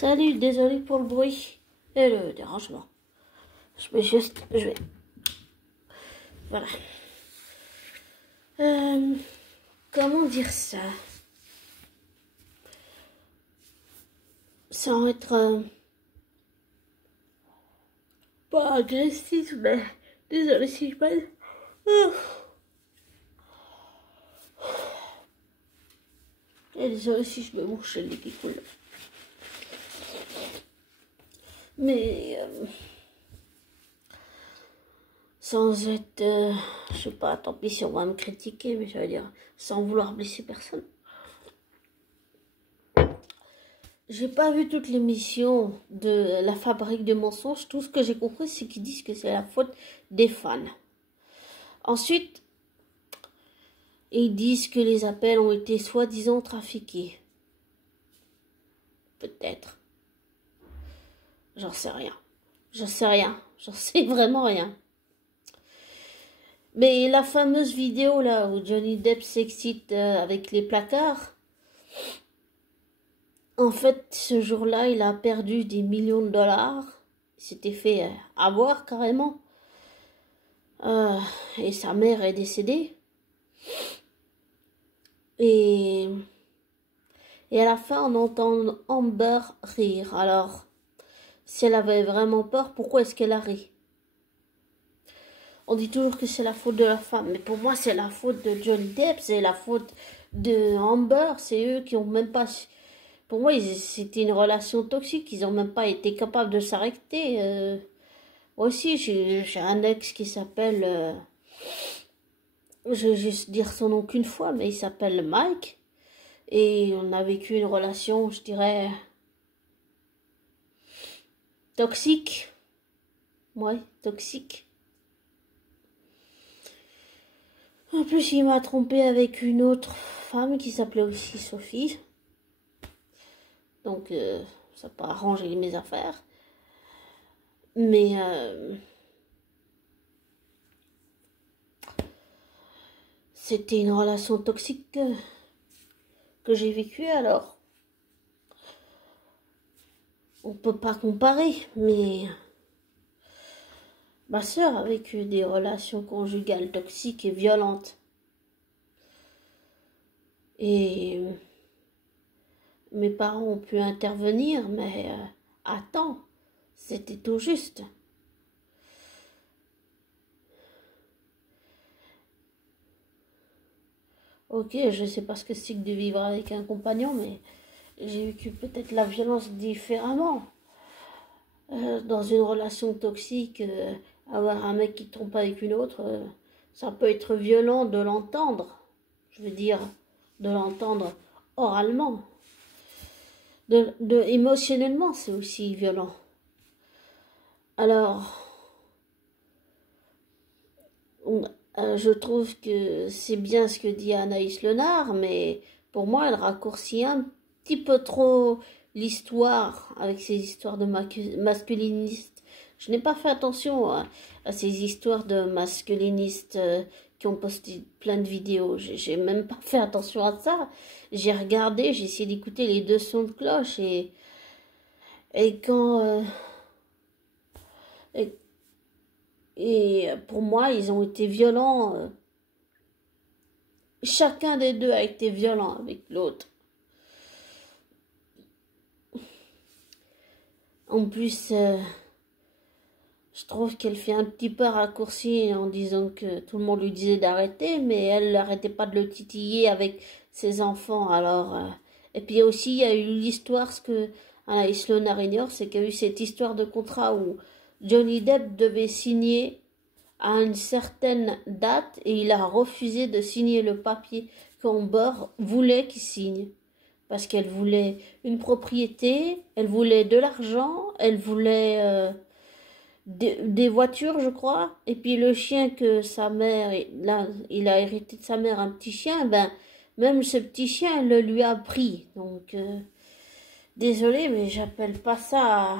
Salut, désolé pour le bruit et le dérangement. Je vais... Voilà. Comment dire ça? Sans être... pas agressif, mais... Désolé si je parle. Et désolé si je me mouche le nez qui coule. Mais... sans être... je sais pas, tant pis si on va me critiquer, mais je veux dire, sans vouloir blesser personne. J'ai pas vu toute l'émission de La Fabrique de mensonges. Tout ce que j'ai compris, c'est qu'ils disent que c'est la faute des fans. Ensuite, ils disent que les appels ont été soi-disant trafiqués. Peut-être. J'en sais rien. J'en sais rien. J'en sais vraiment rien. Mais la fameuse vidéo là où Johnny Depp s'excite avec les placards, en fait, ce jour-là, il a perdu des millions de dollars. Il s'était fait avoir carrément. Et sa mère est décédée. Et à la fin, on entend Amber rire. Alors, si elle avait vraiment peur, pourquoi est-ce qu'elle a ri? On dit toujours que c'est la faute de la femme, mais pour moi, c'est la faute de Johnny Depp, c'est la faute de Amber. C'est eux qui ont même pas... Pour moi, c'était une relation toxique. Ils ont même pas été capables de s'arrêter. Moi aussi, j'ai un ex qui s'appelle... je vais juste dire son nom qu'une fois, mais il s'appelle Mike. Et on a vécu une relation, je dirais... toxique. Ouais, toxique. En plus, il m'a trompé avec une autre femme qui s'appelait aussi Sophie. Donc, ça n'a pas arrangé mes affaires. Mais... c'était une relation toxique que j'ai vécue, alors. On peut pas comparer, mais... ma sœur a vécu des relations conjugales toxiques et violentes. Et... mes parents ont pu intervenir, mais à temps, c'était tout juste. Ok, je sais pas ce que c'est que de vivre avec un compagnon, mais j'ai vécu peut-être la violence différemment. Dans une relation toxique, avoir un mec qui trompe avec une autre, ça peut être violent de l'entendre. Je veux dire, de l'entendre oralement. Émotionnellement, c'est aussi violent. Alors, je trouve que c'est bien ce que dit Anaïs Lenard, mais pour moi, elle raccourcit un petit peu trop l'histoire avec ces histoires de masculinistes. Je n'ai pas fait attention à ces histoires de masculinistes qui ont posté plein de vidéos. J'ai même pas fait attention à ça. J'ai regardé, j'ai essayé d'écouter les deux sons de cloche et quand... et pour moi, ils ont été violents. Chacun des deux a été violent avec l'autre. En plus, je trouve qu'elle fait un petit peu raccourci en disant que tout le monde lui disait d'arrêter, mais elle n'arrêtait pas de le titiller avec ses enfants. Alors, et puis aussi, il y a eu l'histoire, ce que Anaïs Lenard ignore, c'est qu'il y a eu cette histoire de contrat où Johnny Depp devait signer à une certaine date et il a refusé de signer le papier qu'Amber voulait qu'il signe. Parce qu'elle voulait une propriété, elle voulait de l'argent, elle voulait des voitures, je crois. Et puis le chien que sa mère, là, il a hérité de sa mère un petit chien, ben, même ce petit chien, elle le lui a pris. Donc, désolée, mais j'appelle pas ça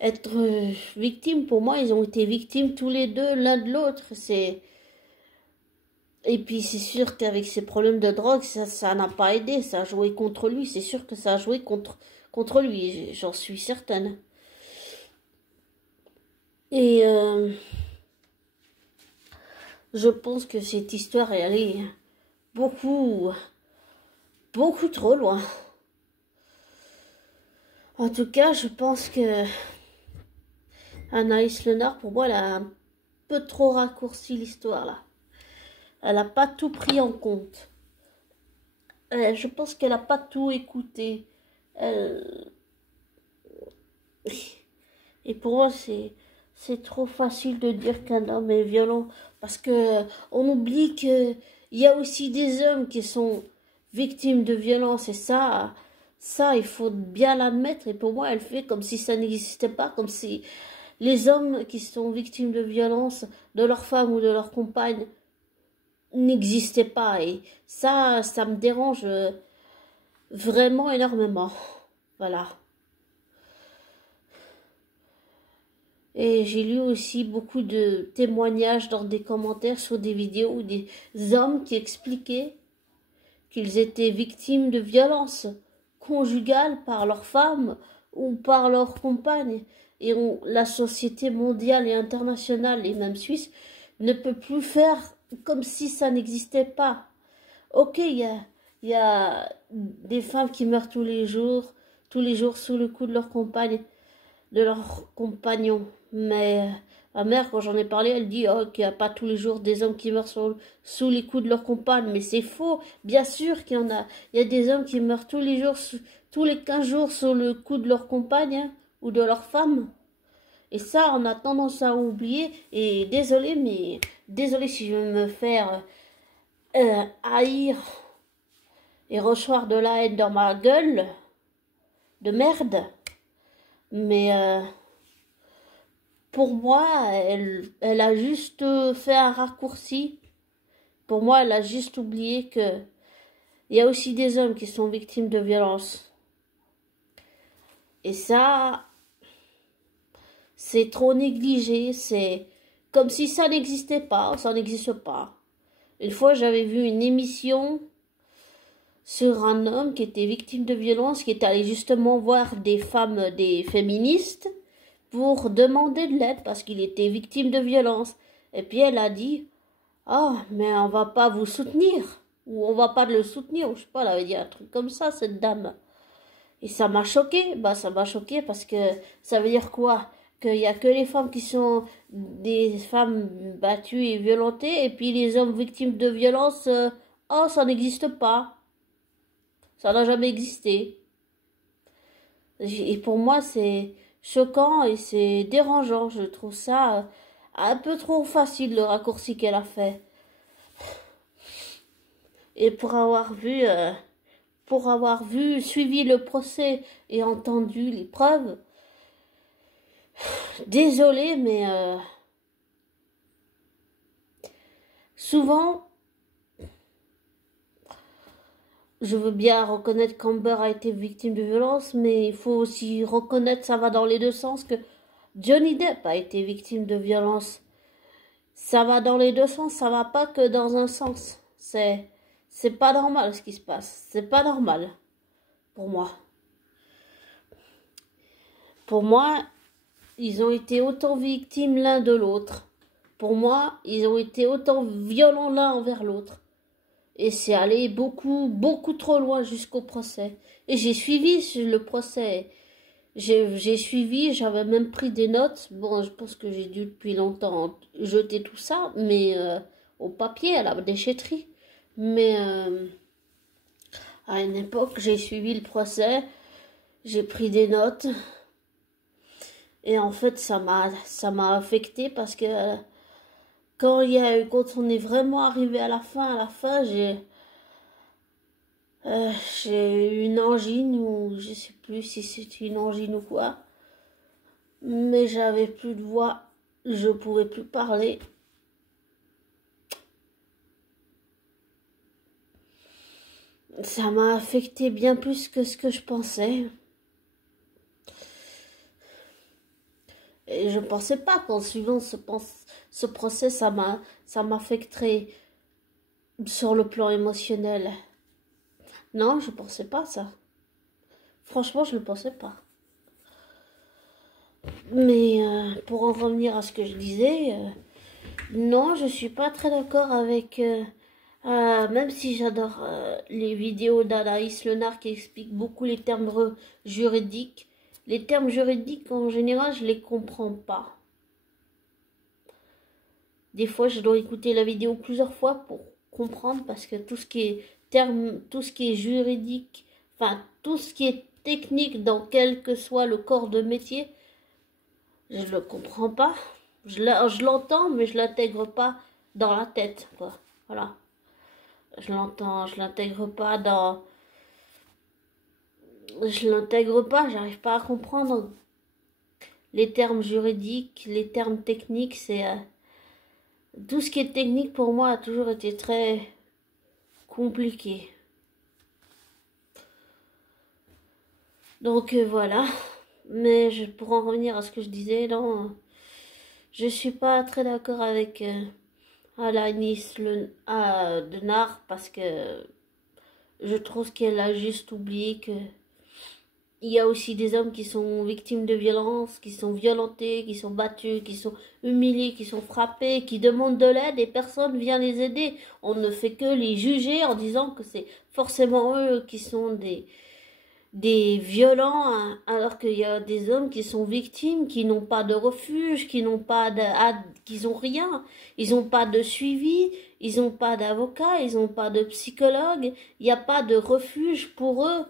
être victime. Pour moi, ils ont été victimes tous les deux, l'un de l'autre. Et puis c'est sûr qu'avec ses problèmes de drogue, ça n'a pas aidé, ça a joué contre lui, c'est sûr que ça a joué contre lui, j'en suis certaine. Et je pense que cette histoire est allée beaucoup, beaucoup trop loin. En tout cas, je pense que Anaïs Lenard, pour moi, elle a un peu trop raccourci l'histoire là. Elle n'a pas tout pris en compte. Je pense qu'elle n'a pas tout écouté. Elle... Et pour moi, c'est trop facile de dire qu'un homme est violent parce que on oublie que il y a aussi des hommes qui sont victimes de violence et ça il faut bien l'admettre. Et pour moi, elle fait comme si ça n'existait pas, comme si les hommes qui sont victimes de violence de leur femme ou de leur compagne n'existaient pas. Et ça me dérange vraiment énormément. Voilà. Et j'ai lu aussi beaucoup de témoignages dans des commentaires sur des vidéos où des hommes qui expliquaient qu'ils étaient victimes de violences conjugales par leur femme ou par leur compagne. Et la société mondiale et internationale, et même suisse, ne peut plus faire comme si ça n'existait pas. Ok, il y a des femmes qui meurent tous les jours sous le coup de leur compagne, de leur compagnon. Mais ma mère, quand j'en ai parlé, elle dit oh, qu'il n'y a pas tous les jours des hommes qui meurent sous les coups de leur compagne. Mais c'est faux. Bien sûr qu'il y en a. Il y a des hommes qui meurent tous les jours, tous les 15 jours sous le coup de leur compagne hein, ou de leur femme. Et ça, on a tendance à oublier. Et désolé, mais désolé si je vais me faire haïr et recevoir de la haine dans ma gueule de merde. Mais pour moi, elle a juste fait un raccourci. Pour moi, elle a juste oublié que il y a aussi des hommes qui sont victimes de violences. Et ça, c'est trop négligé. C'est comme si ça n'existait pas. Ça n'existe pas. Une fois, j'avais vu une émission sur un homme qui était victime de violence, qui est allé justement voir des femmes, des féministes, pour demander de l'aide parce qu'il était victime de violence. Et puis elle a dit ah, mais on va pas vous soutenir. Ou on va pas le soutenir. Ou je sais pas, elle avait dit un truc comme ça, cette dame. Et ça m'a choqué. Bah, ça m'a choqué parce que ça veut dire quoi? Qu'il y a que les femmes qui sont des femmes battues et violentées. Et puis les hommes victimes de violence, oh, ça n'existe pas. Ça n'a jamais existé. Et pour moi, c'est choquant et c'est dérangeant. Je trouve ça un peu trop facile, le raccourci qu'elle a fait. Et pour avoir vu, suivi le procès et entendu les preuves, désolé, mais souvent, je veux bien reconnaître qu'Amber a été victime de violence, mais il faut aussi reconnaître, ça va dans les deux sens, que Johnny Depp a été victime de violence. Ça va dans les deux sens, ça va pas que dans un sens. C'est pas normal ce qui se passe. C'est pas normal. Pour moi. Pour moi, ils ont été autant victimes l'un de l'autre. Pour moi, ils ont été autant violents l'un envers l'autre. Et c'est allé beaucoup, beaucoup trop loin jusqu'au procès. Et j'ai suivi le procès. J'ai suivi, j'avais même pris des notes. Bon, je pense que j'ai dû depuis longtemps jeter tout ça, mais au papier, à la déchetterie. Mais à une époque, j'ai suivi le procès, j'ai pris des notes. Et en fait, ça m'a affecté parce que quand on est vraiment arrivé à la fin, j'ai eu une angine ou je sais plus si c'est une angine ou quoi. Mais j'avais plus de voix, je pouvais plus parler. Ça m'a affecté bien plus que ce que je pensais. Et je pensais pas qu'en suivant ce procès, ça m'affecterait sur le plan émotionnel. Non, je pensais pas ça. Franchement, je ne pensais pas. Mais pour en revenir à ce que je disais, non, je suis pas très d'accord avec... même si j'adore les vidéos d'Anaïs Lenard qui expliquent beaucoup les termes juridiques, les termes juridiques en général, je les comprends pas. Des fois, je dois écouter la vidéo plusieurs fois pour comprendre parce que tout ce qui est terme, tout ce qui est juridique, enfin tout ce qui est technique dans quel que soit le corps de métier, je le comprends pas. Je l'entends, mais je l'intègre pas dans la tête, quoi. Voilà. Je l'entends, je l'intègre pas dans... Je l'intègre pas, j'arrive pas à comprendre les termes juridiques, les termes techniques, c'est... tout ce qui est technique pour moi a toujours été très compliqué. Donc voilà. Mais pour en revenir à ce que je disais, non, je suis pas très d'accord avec Alanis Denard parce que je trouve qu'elle a juste oublié que il y a aussi des hommes qui sont victimes de violences, qui sont violentés, qui sont battus, qui sont humiliés, qui sont frappés, qui demandent de l'aide et personne vient les aider. On ne fait que les juger en disant que c'est forcément eux qui sont des violents, hein, alors qu'il y a des hommes qui sont victimes, qui n'ont pas de refuge, qui n'ont pas qu'ils ont rien, ils n'ont pas de suivi, ils n'ont pas d'avocat, ils n'ont pas de psychologue, il n'y a pas de refuge pour eux,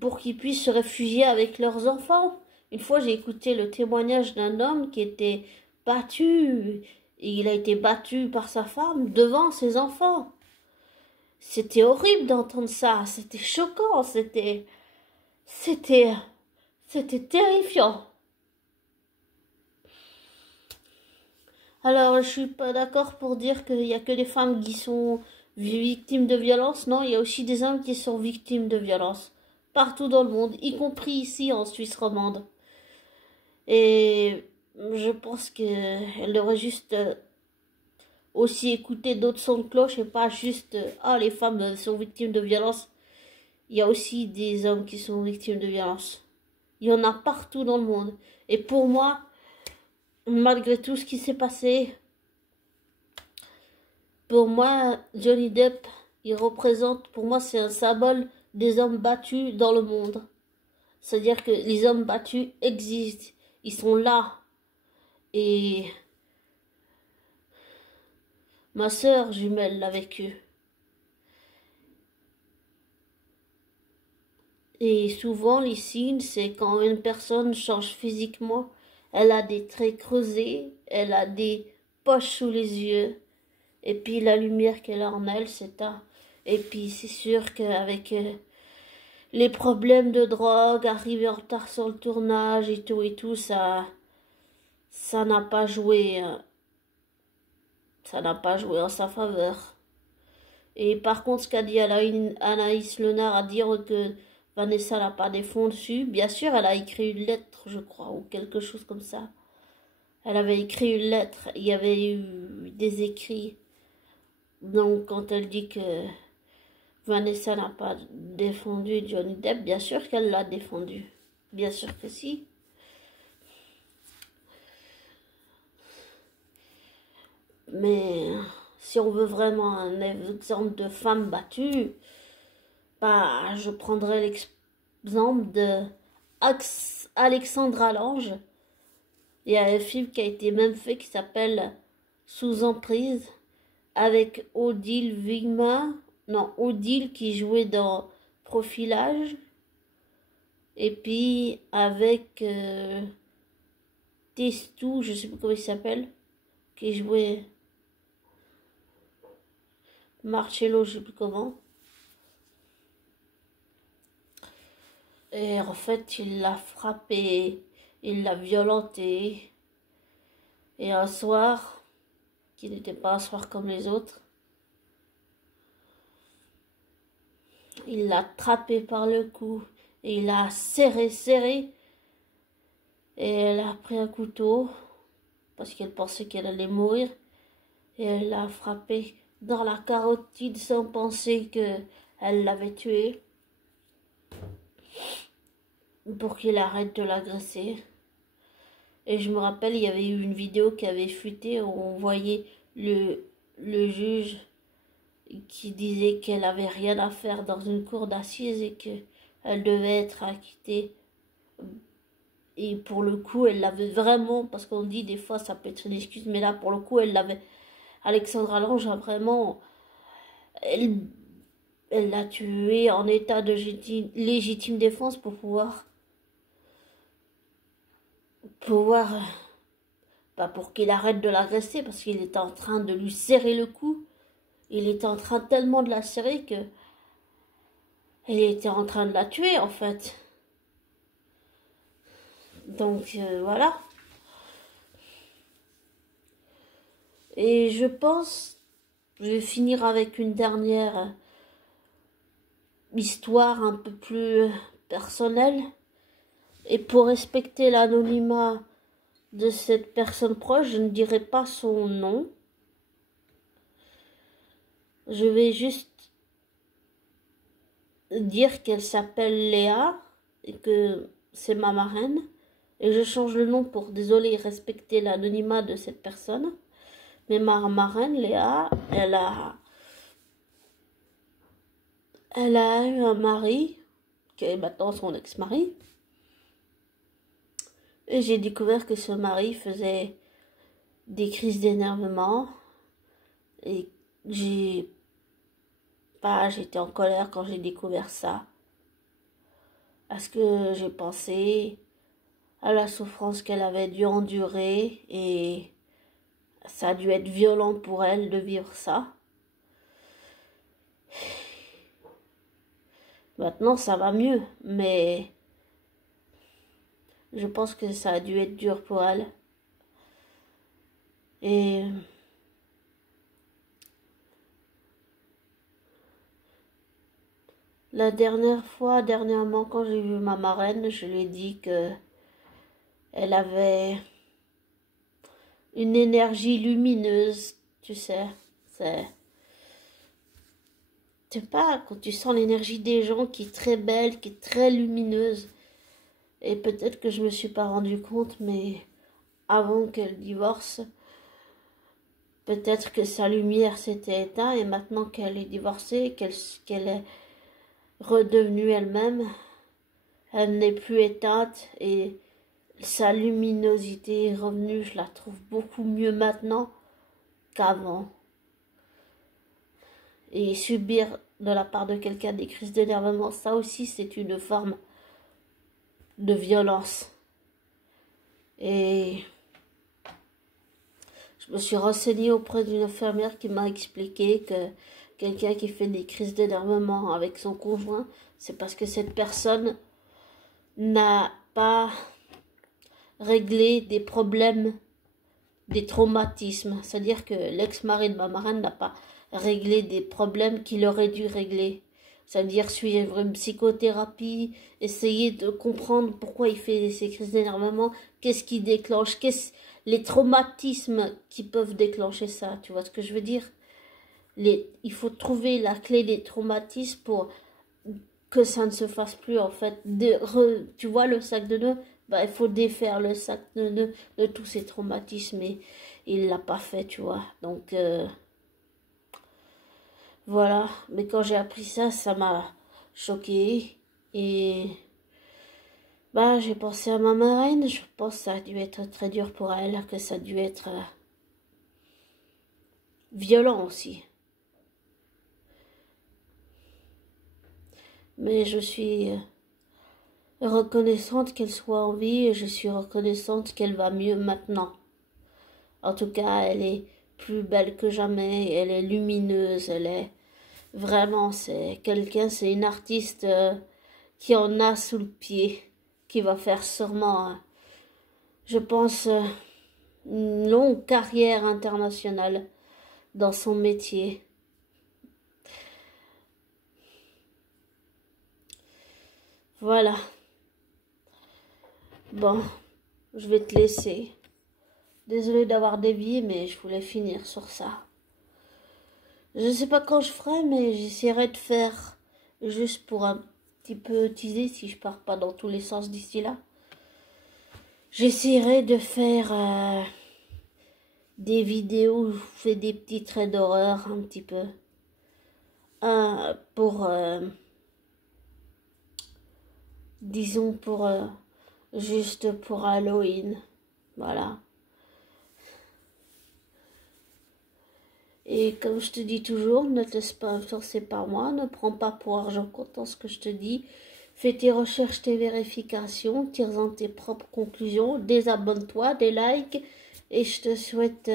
pour qu'ils puissent se réfugier avec leurs enfants. Une fois, j'ai écouté le témoignage d'un homme qui était battu, et il a été battu par sa femme devant ses enfants. C'était horrible d'entendre ça, c'était choquant, c'était terrifiant. Alors, je suis pas d'accord pour dire qu'il y a que les femmes qui sont victimes de violences. Non, il y a aussi des hommes qui sont victimes de violences. Partout dans le monde, y compris ici en Suisse romande. Et je pense qu'elle devrait juste aussi écouter d'autres sons de cloche et pas juste ah, les femmes sont victimes de violences. Il y a aussi des hommes qui sont victimes de violences. Il y en a partout dans le monde. Et pour moi, malgré tout ce qui s'est passé, pour moi, Johnny Depp, il représente, pour moi, c'est un symbole des hommes battus dans le monde. C'est-à-dire que les hommes battus existent. Ils sont là. Et ma sœur jumelle l'a vécu. Et souvent, les signes, c'est quand une personne change physiquement. Elle a des traits creusés, elle a des poches sous les yeux. Et puis la lumière qu'elle a en elle s'éteint. Et puis c'est sûr qu'avec les problèmes de drogue, arriver en retard sur le tournage et tout, ça n'a pas joué, ça n'a pas joué en sa faveur. Et par contre, ce qu'a dit Anaïs Lenard à dire que Vanessa l'a pas défendu, bien sûr, elle a écrit une lettre, je crois, ou quelque chose comme ça. Elle avait écrit une lettre, il y avait eu des écrits. Donc, quand elle dit que Vanessa n'a pas défendu Johnny Depp, bien sûr qu'elle l'a défendu. Bien sûr que si. Mais si on veut vraiment un exemple de femme battue, bah, je prendrais l'exemple de Alexandra Lange. Il y a un film qui a été même fait qui s'appelle Sous emprise avec Odile Vigma. Non, Odile qui jouait dans Profilage. Et puis avec Testou, je sais pas comment il s'appelle, qui jouait Marcello, je sais plus comment. Et en fait, il l'a frappé, il l'a violenté. Et un soir, qui n'était pas un soir comme les autres, il l'a attrapé par le cou et il l'a serré. Et elle a pris un couteau parce qu'elle pensait qu'elle allait mourir. Et elle l'a frappé dans la carotide sans penser que elle l'avait tué pour qu'il arrête de l'agresser. Et je me rappelle, il y avait eu une vidéo qui avait fuité où on voyait le juge qui disait qu'elle avait rien à faire dans une cour d'assises et qu'elle devait être acquittée. Et pour le coup, elle l'avait vraiment, parce qu'on dit des fois ça peut être une excuse, mais là pour le coup, elle l'avait. Alexandra Lange a vraiment. Elle l'a tué en état de légitime défense pour pouvoir. Pas pour qu'il arrête de l'agresser, parce qu'il était en train de lui serrer le cou. Il était en train tellement de la serrer que. Elle était en train de la tuer en fait. Donc voilà. Et je pense, je vais finir avec une dernière histoire un peu plus personnelle. Et pour respecter l'anonymat de cette personne proche, je ne dirai pas son nom. Je vais juste dire qu'elle s'appelle Léa et que c'est ma marraine. Et je change le nom pour, désolé, respecter l'anonymat de cette personne. Mais ma marraine, Léa, elle a eu un mari, qui est maintenant son ex-mari. Et j'ai découvert que ce mari faisait des crises d'énervement. Et j'étais en colère quand j'ai découvert ça. Parce que j'ai pensé à la souffrance qu'elle avait dû endurer et ça a dû être violent pour elle de vivre ça. Maintenant, ça va mieux, mais je pense que ça a dû être dur pour elle. Et dernièrement, quand j'ai vu ma marraine, je lui ai dit que elle avait une énergie lumineuse, tu sais. C'est pas quand tu sens l'énergie des gens qui est très belle, qui est très lumineuse. Et peut-être que je me suis pas rendu compte, mais avant qu'elle divorce, peut-être que sa lumière s'était éteinte et maintenant qu'elle est divorcée, qu'elle est redevenue elle-même, elle n'est plus éteinte et sa luminosité est revenue. Je la trouve beaucoup mieux maintenant qu'avant. Et subir de la part de quelqu'un des crises d'énervement, ça aussi c'est une forme de violence. Et je me suis renseignée auprès d'une infirmière qui m'a expliqué que quelqu'un qui fait des crises d'énervement avec son conjoint, c'est parce que cette personne n'a pas réglé des problèmes, des traumatismes. C'est-à-dire que l'ex-mari de ma marraine n'a pas réglé des problèmes qu'il aurait dû régler. C'est-à-dire suivre une psychothérapie, essayer de comprendre pourquoi il fait ces crises d'énervement, qu'est-ce qui déclenche, les traumatismes qui peuvent déclencher ça. Tu vois ce que je veux dire? Il faut trouver la clé des traumatismes pour que ça ne se fasse plus en fait. Tu vois le sac de nœuds, bah, il faut défaire le sac de nœuds de tous ces traumatismes et il l'a pas fait, tu vois. Donc voilà, mais quand j'ai appris ça, ça m'a choquée et bah j'ai pensé à ma marraine. Je pense que ça a dû être très dur pour elle, que ça a dû être violent aussi. Mais je suis reconnaissante qu'elle soit en vie et je suis reconnaissante qu'elle va mieux maintenant. En tout cas, elle est plus belle que jamais, elle est lumineuse, elle est vraiment, c'est une artiste qui en a sous le pied, qui va faire sûrement, je pense, une longue carrière internationale dans son métier. Voilà. Bon, je vais te laisser. Désolée d'avoir dévié, mais je voulais finir sur ça. Je sais pas quand je ferai, mais j'essaierai de faire juste pour un petit peu teaser si je pars pas dans tous les sens d'ici là. J'essaierai de faire des vidéos où je fais des petits traits d'horreur un petit peu. Pour, disons pour, juste pour Halloween. Voilà. Et comme je te dis toujours, ne te laisse pas influencer par moi, ne prends pas pour argent comptant ce que je te dis. Fais tes recherches, tes vérifications, tire-en tes propres conclusions, désabonne-toi, des likes, et je te souhaite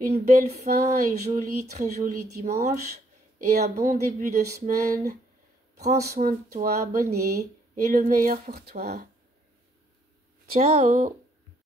une belle fin et joli, très joli dimanche, et un bon début de semaine. Prends soin de toi, abonné, et le meilleur pour toi. Ciao!